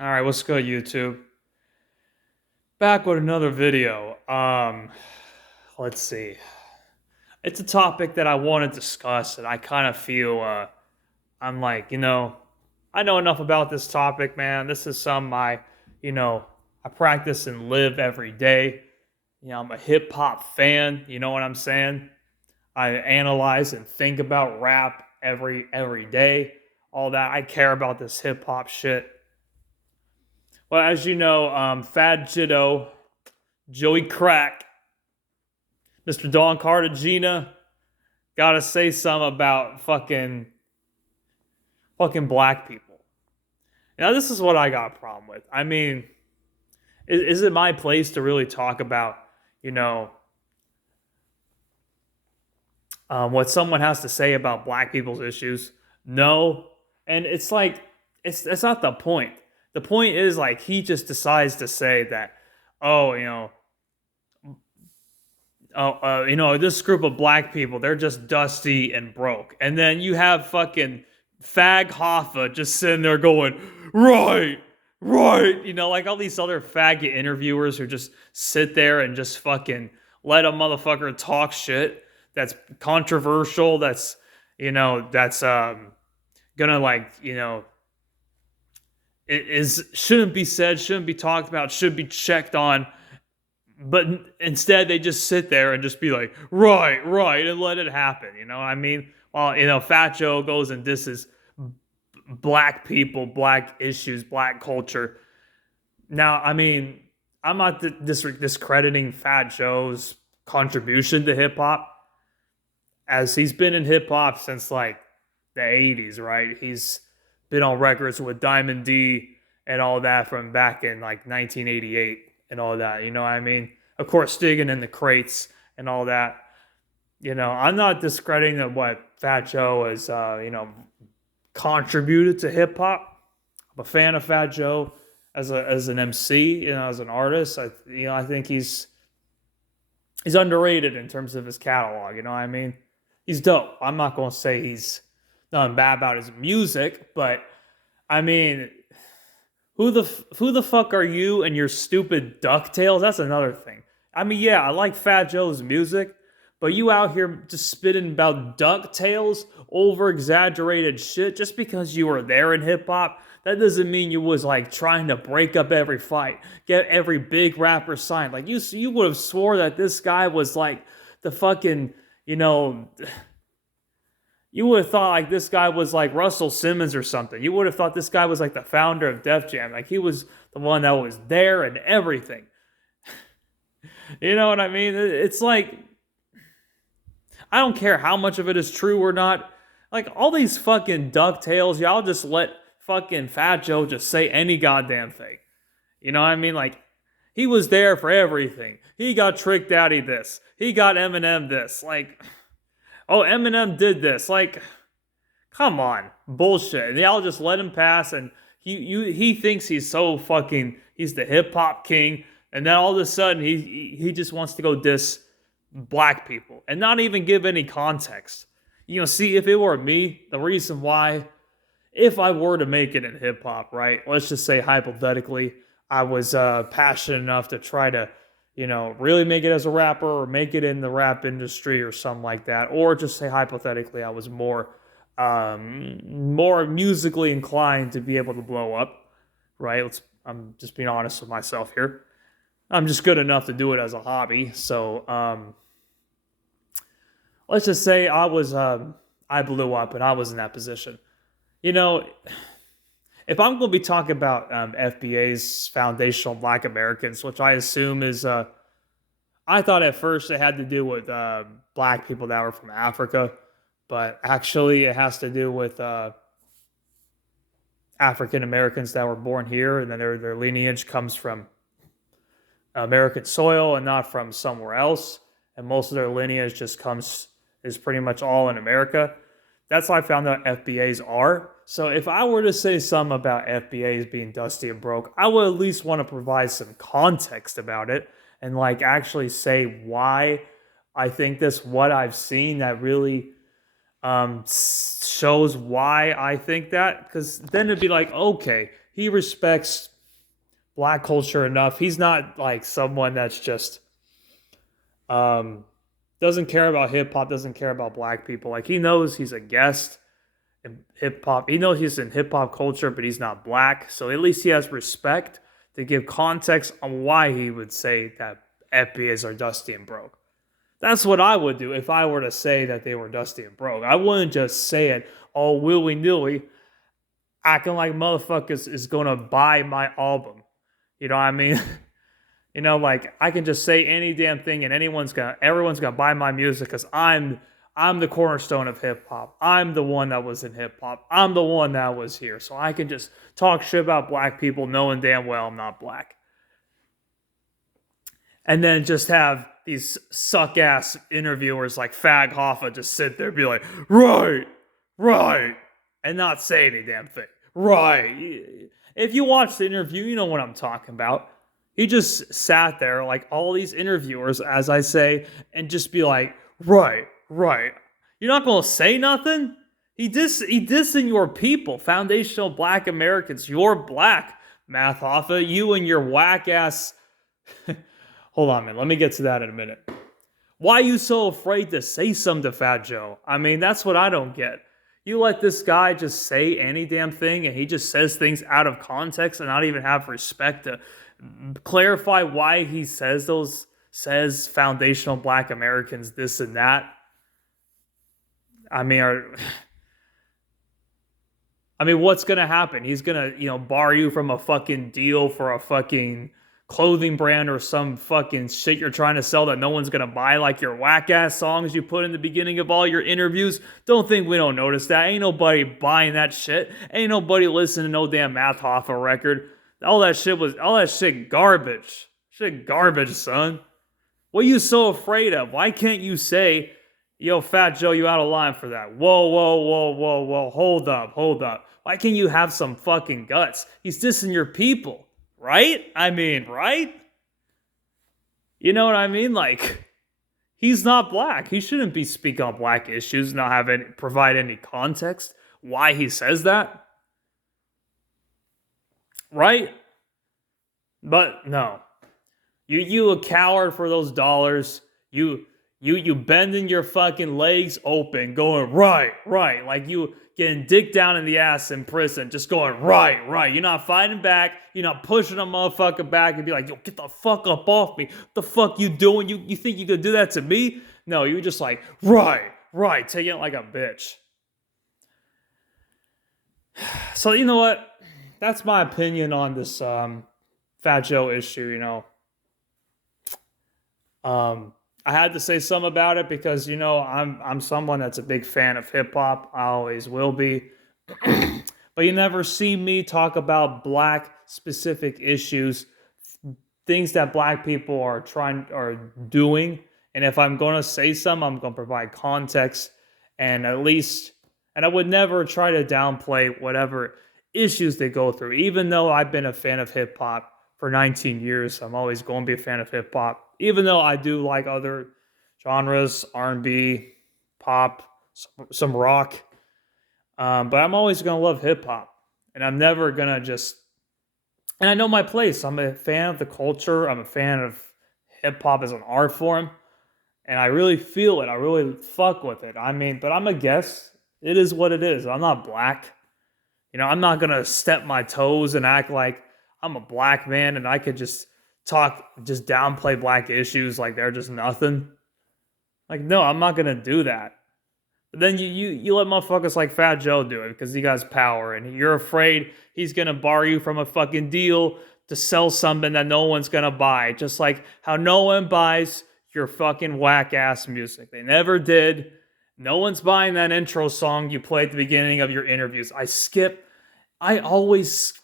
All right, what's good, YouTube? Back with another video. Let's see. It's a topic that I want to discuss, and I kind of feel I'm like, I know enough about this topic, man. This is some you know, I practice and live every day. I'm a hip hop fan. You know what I'm saying? I analyze and think about rap every day. All that I care about this hip hop shit. Well, as you know, Fad Jiddo, Joey Crack, Mr. Don Cartagena, gotta say something about fucking black people. Now, this is what I got a problem with. I mean, is it my place to really talk about, you know, what someone has to say about black people's issues? No, and it's like it's not the point. The point is like he just decides to say that, oh, this group of black people, they're just dusty and broke. And then you have fucking Fag Hoffa just sitting there going, right, right. Like all these other faggot interviewers who just sit there and just fucking let a motherfucker talk shit that's controversial, that's gonna it is shouldn't be said, shouldn't be talked about, should be checked on, but instead they just sit there and just be like, right, right, and let it happen. You know what I mean? While Fat Joe goes and disses black people, black issues, black culture. Now, I mean, I'm not discrediting Fat Joe's contribution to hip hop, as he's been in hip hop since like the '80s, right? He's been on records with Diamond D and all that from back in like 1988 and all that. You know what I mean? Of course, digging in the crates and all that. I'm not discrediting what Fat Joe has, contributed to hip hop. I'm a fan of Fat Joe as an MC, as an artist. I think he's underrated in terms of his catalog. You know what I mean? He's dope. I'm not gonna say he's nothing bad about his music, but I mean, who the fuck are you and your stupid Ducktales? That's another thing. I mean, yeah, I like Fat Joe's music, but you out here just spitting about Ducktales, over exaggerated shit just because you were there in hip hop. That doesn't mean you was like trying to break up every fight, get every big rapper signed. Like you would have swore that this guy was like the fucking, you know, you would have thought like this guy was like Russell Simmons or something. You would have thought this guy was like the founder of Def Jam. Like he was the one that was there and everything. You know what I mean? It's like I don't care how much of it is true or not. Like all these fucking ducktales, y'all just let fucking Fat Joe just say any goddamn thing. You know what I mean? Like he was there for everything. He got Trick Daddy this. He got Eminem this. Like, oh, Eminem did this. Like, come on, bullshit. And y'all just let him pass, and he thinks he's so fucking he's the hip hop king, and then all of a sudden he just wants to go diss black people and not even give any context. See, if it were me, the reason why, if I were to make it in hip hop, right? Let's just say hypothetically, I was passionate enough to try to, really make it as a rapper or make it in the rap industry or something like that, or just say hypothetically, I was more musically inclined to be able to blow up, right? I'm just being honest with myself here. I'm just good enough to do it as a hobby. So let's just say I blew up and I was in that position. You know, if I'm going to be talking about FBA's Foundational Black Americans, which I assume is, I thought at first it had to do with black people that were from Africa, but actually it has to do with African Americans that were born here, and then their lineage comes from American soil and not from somewhere else. And most of their lineage just comes is pretty much all in America. That's how I found out FBAs are. So if I were to say something about FBAs being dusty and broke, I would at least want to provide some context about it and like actually say why I think this, what I've seen that really shows why I think that. Because then it'd be like, okay, he respects black culture enough. He's not like someone that's just um doesn't care about hip hop, doesn't care about black people. Like he knows he's a guest in hip hop. He knows he's in hip hop culture, but he's not black. So at least he has respect to give context on why he would say that FBAs are dusty and broke. That's what I would do if I were to say that they were dusty and broke. I wouldn't just say it all willy nilly, acting like motherfuckers is gonna buy my album. You know what I mean? Like I can just say any damn thing and everyone's gonna buy my music because I'm the cornerstone of hip hop. I'm the one that was in hip hop. I'm the one that was here. So I can just talk shit about black people knowing damn well I'm not black. And then just have these suck ass interviewers like Fag Hoffa just sit there and be like, right, and not say any damn thing. Right. If you watch the interview, you know what I'm talking about. He just sat there like all these interviewers, as I say, and just be like, right. You're not gonna say nothing? He dissing your people, foundational black Americans. You're black, Math Hoffa. You and your whack ass. Hold on, man. Let me get to that in a minute. Why are you so afraid to say something to Fat Joe? I mean, that's what I don't get. You let this guy just say any damn thing, and he just says things out of context and not even have respect to clarify why he says foundational black Americans, this and that. I mean, what's gonna happen? He's gonna, bar you from a fucking deal for a fucking clothing brand or some fucking shit you're trying to sell that no one's gonna buy, like your whack ass songs you put in the beginning of all your interviews. Don't think we don't notice that. Ain't nobody buying that shit. Ain't nobody listening to no damn Math Hoffa record. All that shit garbage. Shit garbage, son. What are you so afraid of? Why can't you say, yo, Fat Joe, you out of line for that? Whoa. Hold up. Why can't you have some fucking guts? He's dissing your people, right? I mean, right? You know what I mean? Like, he's not black. He shouldn't be speaking on black issues, provide any context why he says that. Right? But no. You a coward for those dollars. You bending your fucking legs open, going right, like you getting dick down in the ass in prison, just going right. You're not fighting back. You're not pushing a motherfucker back and be like, yo, get the fuck up off me. What the fuck you doing? You think you could do that to me? No, you just like, right, taking it like a bitch. So you know what? That's my opinion on this Fat Joe issue, I had to say something about it because I'm someone that's a big fan of hip hop. I always will be. But you never see me talk about black specific issues, things that black people are doing. And if I'm going to say something, I'm going to provide context and I would never try to downplay whatever issues they go through. Even though I've been a fan of hip hop for 19 years, I'm always going to be a fan of hip hop. Even though I do like other genres, R&B, pop, some rock. But I'm always going to love hip hop. And I'm never going to and I know my place. I'm a fan of the culture. I'm a fan of hip hop as an art form. And I really feel it. I really fuck with it. But I'm a guest. It is what it is. I'm not black. I'm not going to step my toes and act like I'm a black man and I could just downplay black issues like they're just nothing. Like, no, I'm not going to do that. But then you let motherfuckers like Fat Joe do it because he got power and you're afraid he's going to bar you from a fucking deal to sell something that no one's going to buy. Just like how no one buys your fucking whack ass music. They never did. No one's buying that intro song you play at the beginning of your interviews. I always...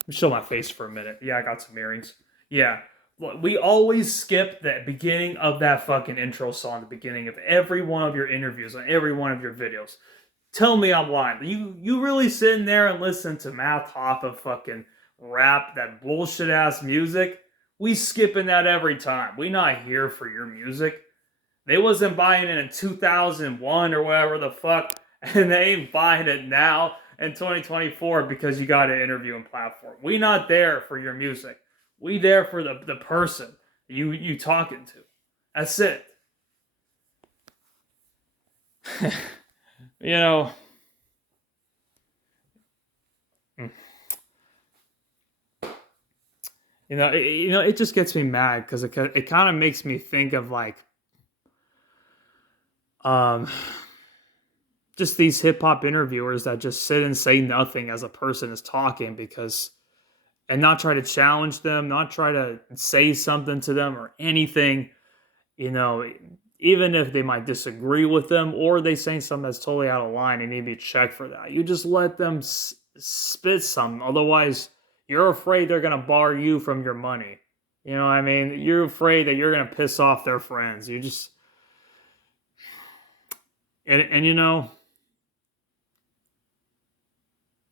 Let me show my face for a minute. Yeah, I got some earrings. Yeah. We always skip the beginning of that fucking intro song, the beginning of every one of your interviews and every one of your videos. Tell me I'm lying. You really sitting there and listen to Math Hoffa fucking rap that bullshit ass music? We skipping that every time. We not here for your music. They wasn't buying it in 2001 or whatever the fuck, and they ain't buying it now. in 2024 because you got an interviewing platform. We not there for your music. We there for the person you talking to. That's it. you know, it just gets me mad because it kind of makes me think of like um just these hip hop interviewers that just sit and say nothing as a person is talking because and not try to challenge them, not try to say something to them or anything, you know, even if they might disagree with them or they say something that's totally out of line and need to be checked for that. You just let them spit something. Otherwise, you're afraid they're going to bar you from your money. You know what I mean? You're afraid that you're going to piss off their friends. You just, and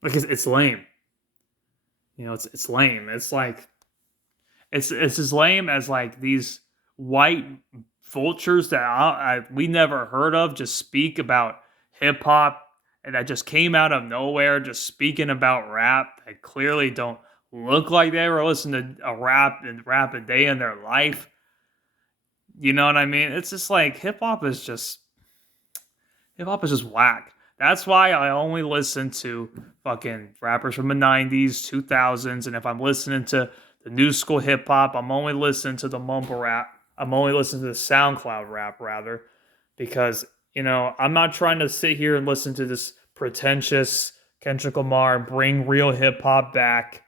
like it's lame. It's lame. It's like it's as lame as like these white vultures that we never heard of just speak about hip hop and that just came out of nowhere, just speaking about rap. That clearly don't look like they ever listened to a rap a day in their life. You know what I mean? It's just like hip hop is just whack. That's why I only listen to fucking rappers from the 90s, 2000s, and if I'm listening to the new school hip hop, I'm only listening to the mumble rap. I'm only listening to the SoundCloud rap rather because, I'm not trying to sit here and listen to this pretentious Kendrick Lamar bring real hip hop back.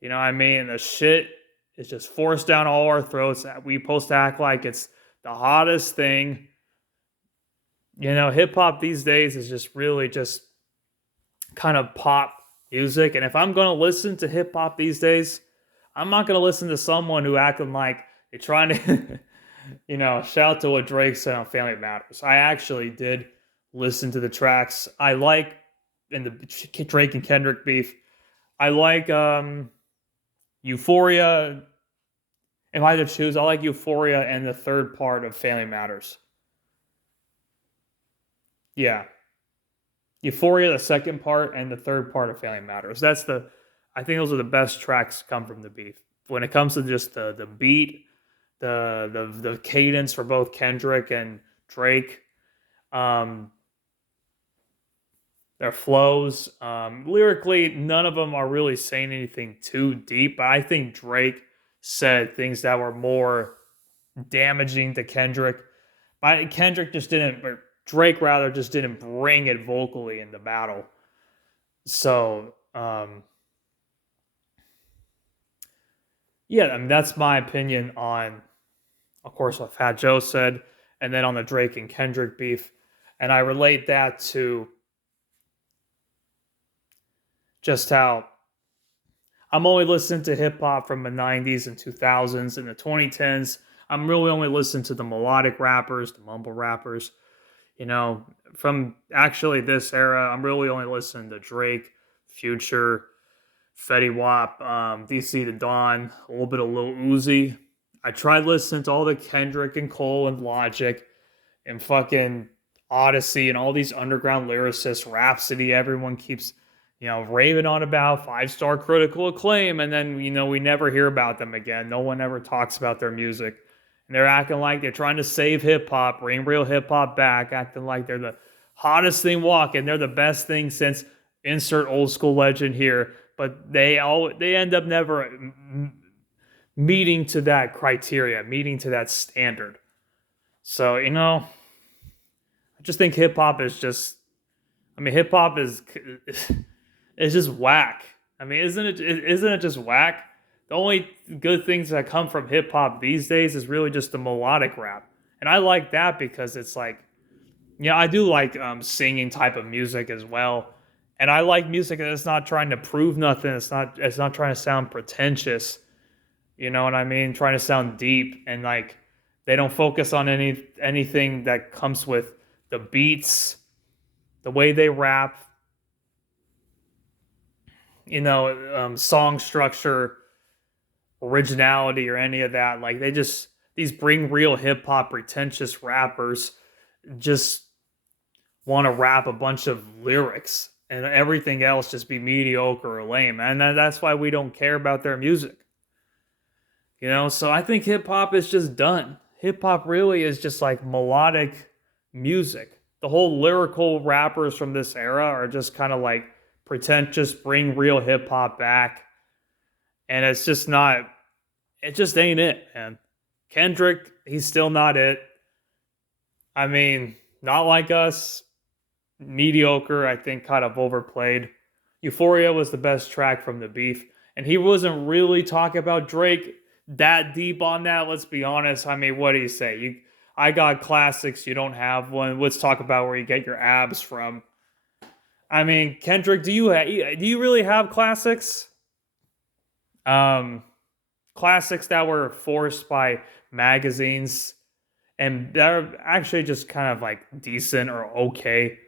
You know what I mean? The shit is just forced down all our throats. We supposed to act like it's the hottest thing. Hip hop these days is just really just kind of pop music. And if I'm going to listen to hip hop these days, I'm not going to listen to someone who acting like they're trying to, shout out to what Drake said on Family Matters. I actually did listen to the tracks. I like in the Drake and Kendrick beef. I like Euphoria. If I had to choose, I like Euphoria and the third part of Family Matters. Yeah. Euphoria, the second part, and the third part of Family Matters. I think those are the best tracks come from the beef. When it comes to just the beat, the cadence for both Kendrick and Drake, um, their flows, lyrically, none of them are really saying anything too deep. But I think Drake said things that were more damaging to Kendrick. But Kendrick just didn't, or Drake rather, just didn't bring it vocally in the battle. So, yeah, I mean, that's my opinion on, of course, what Fat Joe said, and then on the Drake and Kendrick beef. And I relate that to just how I'm only listening to hip hop from the 90s and 2000s and the 2010s. I'm really only listening to the melodic rappers, the mumble rappers. From actually this era, I'm really only listening to Drake, Future, Fetty Wap, DC the Dawn, a little bit of Lil Uzi. I tried listening to all the Kendrick and Cole and Logic and fucking Odyssey and all these underground lyricists, Rhapsody, everyone keeps, raving on about 5-star critical acclaim. And then, we never hear about them again. No one ever talks about their music. And they're acting like they're trying to save hip hop, bring real hip hop back, acting like they're the hottest thing walking. They're the best thing since insert old school legend here. But they end up never meeting to that criteria, meeting to that standard. So, I just think hip hop is just, hip hop is just whack. Isn't it just whack? The only good things that come from hip hop these days is really just the melodic rap. And I like that because it's like, I do like singing type of music as well. And I like music that's not trying to prove nothing. It's not trying to sound pretentious. You know what I mean? Trying to sound deep and like they don't focus on anything that comes with the beats, the way they rap, song structure, originality, or any of that. Like these bring real hip hop pretentious rappers just want to rap a bunch of lyrics and everything else just be mediocre or lame. And that's why we don't care about their music. So I think hip hop is just done. Hip hop really is just like melodic music. The whole lyrical rappers from this era are just kind of like pretentious, bring real hip hop back. And it's just not, it just ain't it, man. Kendrick, he's still not it. I mean, not like us, mediocre, I think kind of overplayed. Euphoria was the best track from the beef. And he wasn't really talking about Drake that deep on that, let's be honest. I mean, what do you say? I got classics, you don't have one. Let's talk about where you get your abs from. I mean, Kendrick, do you really have classics? Um, Classics that were forced by magazines and they're actually just kind of like decent or okay.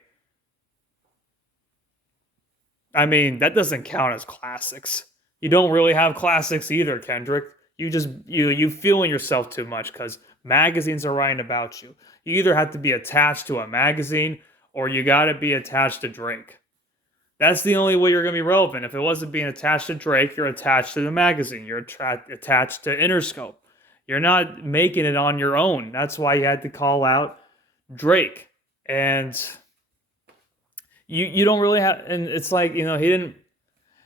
I mean, that doesn't count as classics. You don't really have classics either, Kendrick. You feeling yourself too much because magazines are writing about you. You either have to be attached to a magazine or you got to be attached to Drake. That's the only way you're going to be relevant. If it wasn't being attached to Drake, you're attached to the magazine. You're attached to Interscope. You're not making it on your own. That's why you had to call out Drake. And you don't really have, and it's like, he didn't,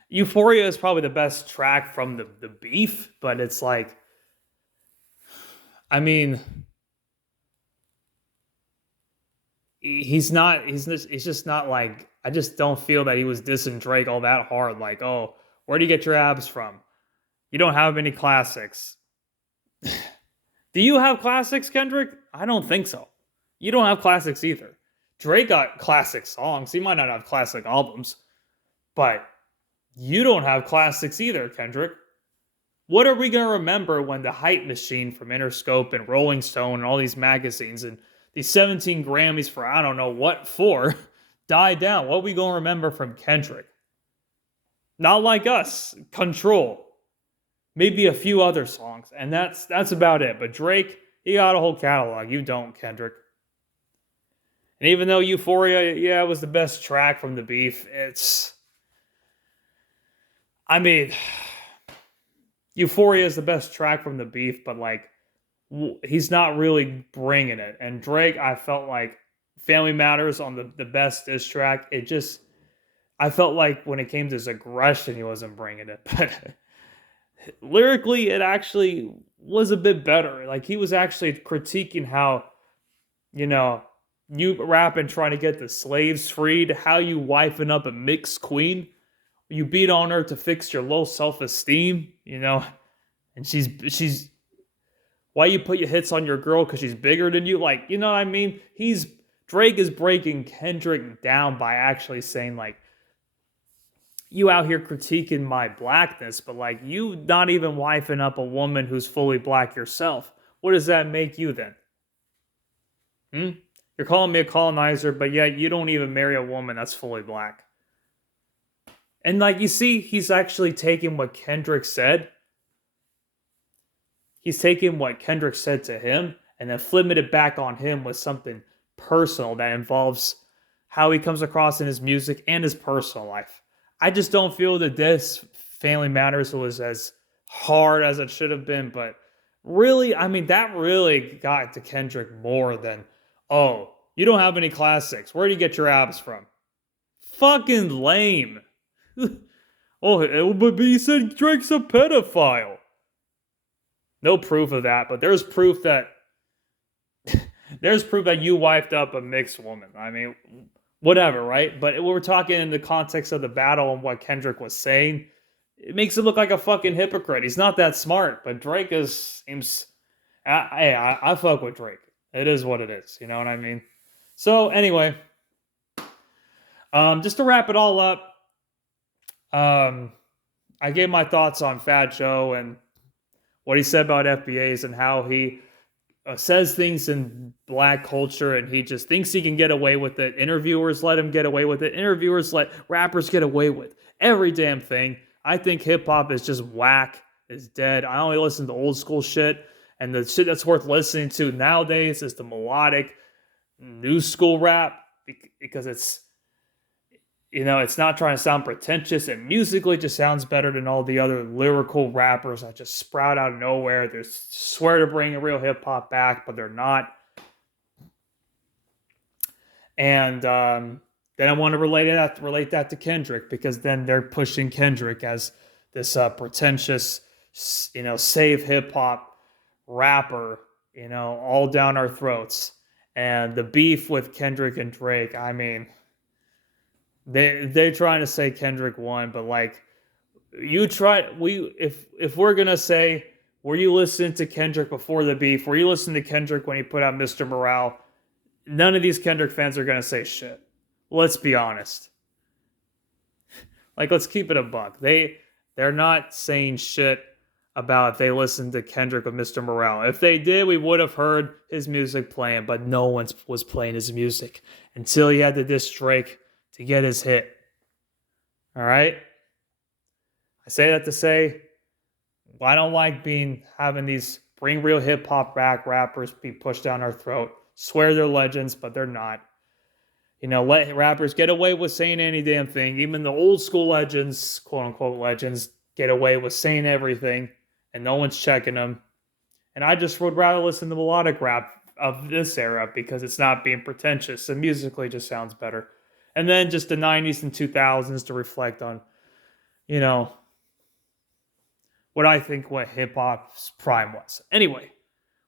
Euphoria is probably the best track from the beef, but it's like, I mean, he's just not like, I just don't feel that he was dissing Drake all that hard. Like, oh, where do you get your abs from? You don't have any classics. Do you have classics, Kendrick? I don't think so. You don't have classics either. Drake got classic songs. He might not have classic albums, but you don't have classics either, Kendrick. What are we going to remember when the hype machine from Interscope and Rolling Stone and all these magazines and these 17 Grammys for I don't know what for die down? What are we going to remember from Kendrick? Not like us. Control. Maybe a few other songs. And that's about it. But Drake, he got a whole catalog. You don't, Kendrick. And even though Euphoria, yeah, was the best track from the beef, I mean, Euphoria is the best track from the beef, but like, he's not really bringing it. And Drake, I felt like Family Matters on the best diss track, I felt like when it came to his aggression, he wasn't bringing it. But lyrically, it actually was a bit better. Like, he was actually critiquing how, you rapping trying to get the slaves freed, how you wifing up a mixed queen. You beat on her to fix your low self-esteem, and she's why you put your hits on your girl because she's bigger than you, like, you know what I mean? Drake is breaking Kendrick down by actually saying like, you out here critiquing my blackness, but like you not even wifing up a woman who's fully black yourself. What does that make you then? You're calling me a colonizer, but yet you don't even marry a woman that's fully black. And like, you see, he's actually taking what Kendrick said. He's taking what Kendrick said to him and then flipping it back on him with something personal that involves how he comes across in his music and his personal life. I just don't feel that this Family Matters was as hard as it should have been, but really, I mean, that really got to Kendrick more than, oh, you don't have any classics. Where do you get your abs from? Fucking lame. Oh, but he said Drake's a pedophile. No proof of that, but there's proof that you wiped up a mixed woman. I mean, whatever, right? But we're talking in the context of the battle and what Kendrick was saying. It makes him look like a fucking hypocrite. He's not that smart, but Drake seems. I fuck with Drake. It is what it is. You know what I mean? So anyway, just to wrap it all up, I gave my thoughts on Fat Joe and what he said about FBAs and how he says things in black culture and he just thinks he can get away with it. Interviewers let him get away with it. Interviewers let rappers get away with every damn thing. I think hip hop is just whack, is dead. I only listen to old school shit, and the shit that's worth listening to nowadays is the melodic new school rap because You know, it's not trying to sound pretentious. It musically just sounds better than all the other lyrical rappers that just sprout out of nowhere. They swear to bring a real hip hop back, but they're not. And then I want to relate that to Kendrick, because then they're pushing Kendrick as this pretentious, save hip hop rapper, all down our throats. And the beef with Kendrick and Drake, I mean, they're trying to say Kendrick won, but like, if we're gonna say, were you listening to Kendrick before the beef? Were you listening to Kendrick when he put out Mr. Morale? None of these Kendrick fans are gonna say shit. Let's be honest. Like, let's keep it a buck. They're not saying shit about if they listened to Kendrick with Mr. Morale. If they did, we would have heard his music playing, but no one was playing his music until he had to diss Drake to get his hit. All right? I say that to say, I don't like having these bring real hip hop back rappers be pushed down our throat, swear they're legends, but they're not. Let rappers get away with saying any damn thing. Even the old school legends, quote unquote legends, get away with saying everything, and no one's checking them. And I just would rather listen to melodic rap of this era because it's not being pretentious and musically just sounds better. And then just the 90s and 2000s to reflect on, what I think what hip hop's prime was. Anyway,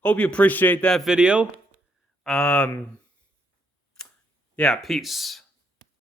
hope you appreciate that video. Yeah, peace.